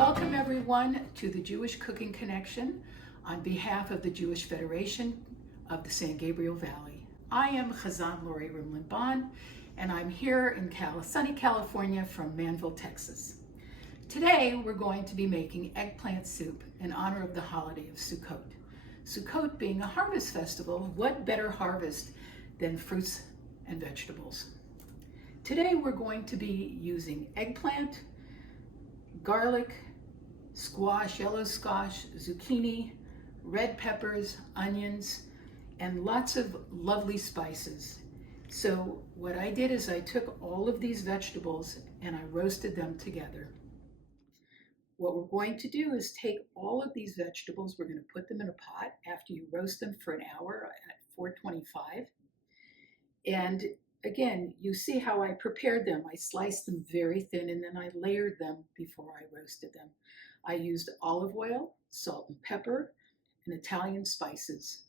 Welcome everyone to the Jewish Cooking Connection on behalf of the Jewish Federation of the San Gabriel Valley. I am Cantor Laurie Rimland-Bonn and I'm here in sunny California from Manville, Texas. Today we're going to be making eggplant soup in honor of the holiday of Sukkot. Sukkot being a harvest festival, what better harvest than fruits and vegetables? Today we're going to be using eggplant, garlic, squash, yellow squash, zucchini, red peppers, onions, and lots of lovely spices. So what I did is I took all of these vegetables and I roasted them together. What we're going to do is take all of these vegetables, we're going to put them in a pot after you roast them for an hour at 425. And again, you see how I prepared them. I sliced them very thin and then I layered them before I roasted them. I used olive oil, salt and pepper, and Italian spices.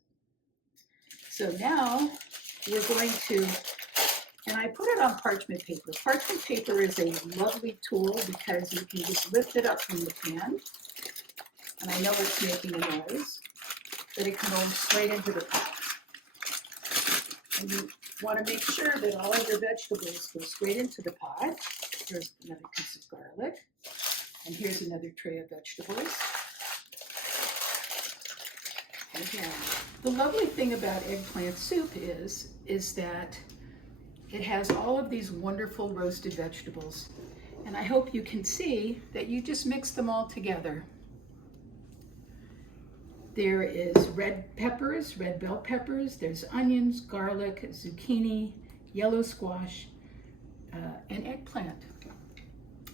So now we're going to, and I put it on parchment paper. Parchment paper is a lovely tool because you can just lift it up from the pan. And I know it's making a noise, but it can go straight into the pot. And you want to make sure that all of your vegetables go straight into the pot. Here's another piece of garlic. And here's another tray of vegetables. Again, the lovely thing about eggplant soup is that it has all of these wonderful roasted vegetables. And I hope you can see that you just mix them all together. There is red peppers, red bell peppers, there's onions, garlic, zucchini, yellow squash, and eggplant.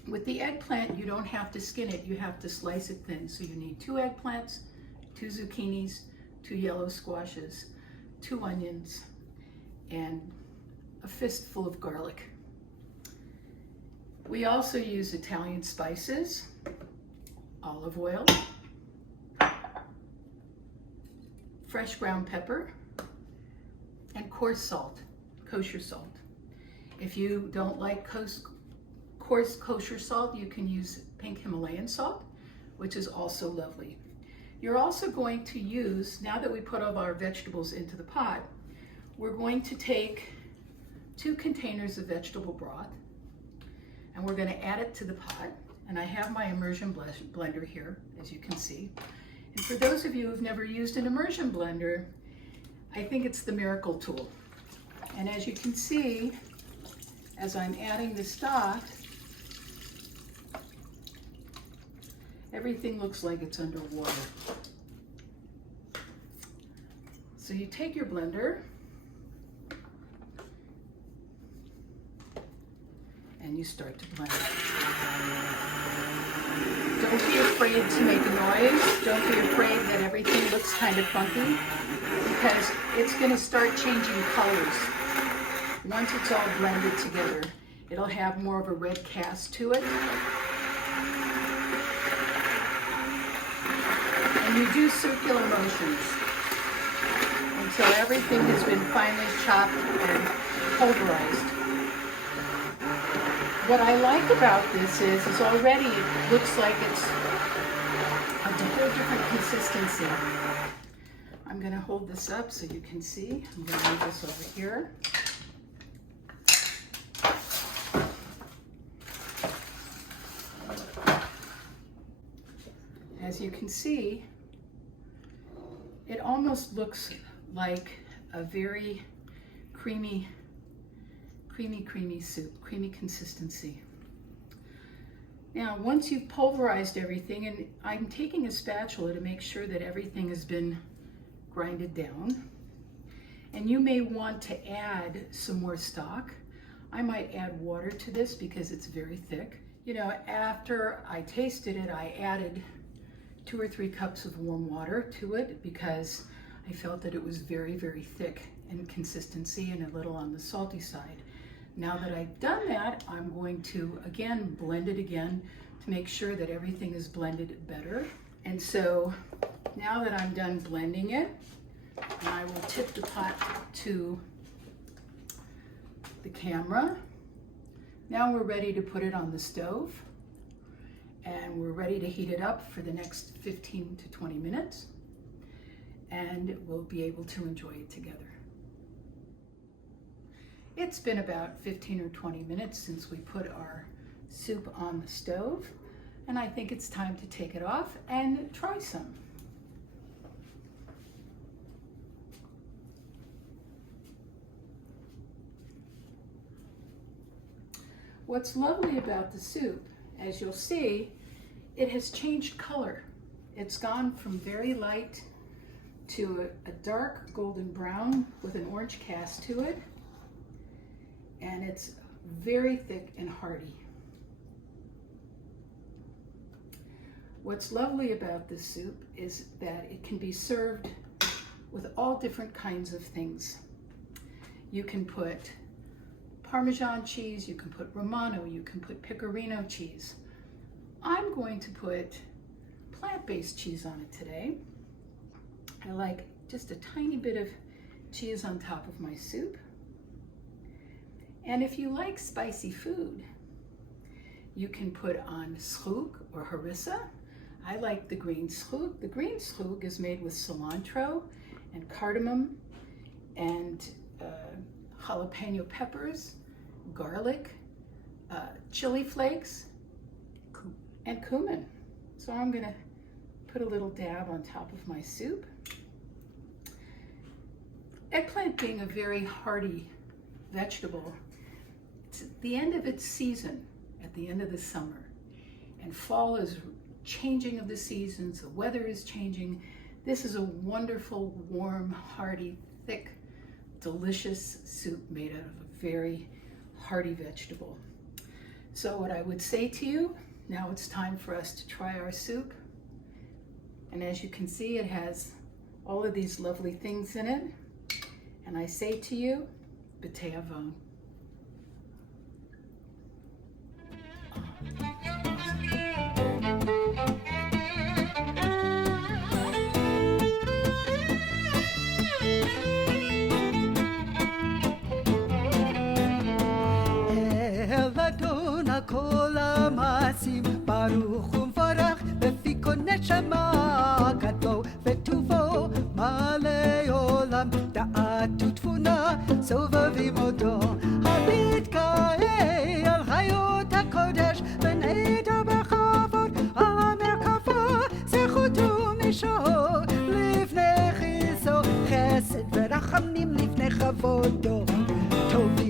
With the eggplant, you don't have to skin it, you have to slice it thin. So you need 2 eggplants, 2 zucchinis, 2 yellow squashes, 2 onions, and a fistful of garlic. We also use Italian spices, olive oil, fresh ground pepper, and coarse salt, kosher salt. If you don't like coarse kosher salt, you can use pink Himalayan salt, which is also lovely. You're also going to use, now that we put all of our vegetables into the pot, we're going to take 2 containers of vegetable broth and we're going to add it to the pot. And I have my immersion blender here, as you can see. And for those of you who've never used an immersion blender, I think it's the miracle tool. And as you can see, as I'm adding the stock, everything looks like it's underwater. So you take your blender and you start to blend. Don't be afraid to make a noise. Don't be afraid that everything looks kind of funky because it's going to start changing colors. Once it's all blended together, it'll have more of a red cast to it. And you do circular motions until everything has been finely chopped and pulverized. What I like about this is already it looks like it's a whole different consistency. I'm going to hold this up so you can see. I'm going to move this over here. As you can see, it almost looks like a very creamy soup, creamy consistency. Now, once you've pulverized everything, and I'm taking a spatula to make sure that everything has been grinded down, and you may want to add some more stock. I might add water to this because it's very thick. You know, after I tasted it, I added 2 or 3 cups of warm water to it because I felt that it was very, very thick in consistency and a little on the salty side. Now that I've done that, I'm going to again blend it again to make sure that everything is blended better. And so now that I'm done blending it, I will tip the pot to the camera. Now we're ready to put it on the stove. and we're ready to heat it up for the next 15 to 20 minutes, and we'll be able to enjoy it together. It's been about 15 or 20 minutes since we put our soup on the stove, and I think it's time to take it off and try some. What's lovely about the soup, as you'll see, it has changed color. It's gone from very light to a dark golden brown with an orange cast to it, and it's very thick and hearty. What's lovely about this soup is that it can be served with all different kinds of things. You can put Parmesan cheese, you can put Romano, you can put Pecorino cheese. I'm going to put plant-based cheese on it today. I like just a tiny bit of cheese on top of my soup. And if you like spicy food, you can put on schroek or harissa. I like the green schroek. The green schroek is made with cilantro and cardamom and jalapeno peppers, garlic, chili flakes, and cumin. So I'm gonna put a little dab on top of my soup. Eggplant being a very hearty vegetable, it's at the end of its season, at the end of the summer, and fall is changing of the seasons, the weather is changing. This is a wonderful, warm, hearty, thick, delicious soup made out of a very hearty vegetable. So what I would say to you, now it's time for us to try our soup. And as you can see, it has all of these lovely things in it. And I say to you, b'tei avon. כל המעשים ברוך ומבורך בפי כל נשמה גדלו וטובו מלא עולם דעת ותבונה סובבים אותו המתקהל על חיות הקודש ונדע בכבוד על המרכבה זכות ומשור לפני חיסו חסד ורחמים לפני כבודו טובים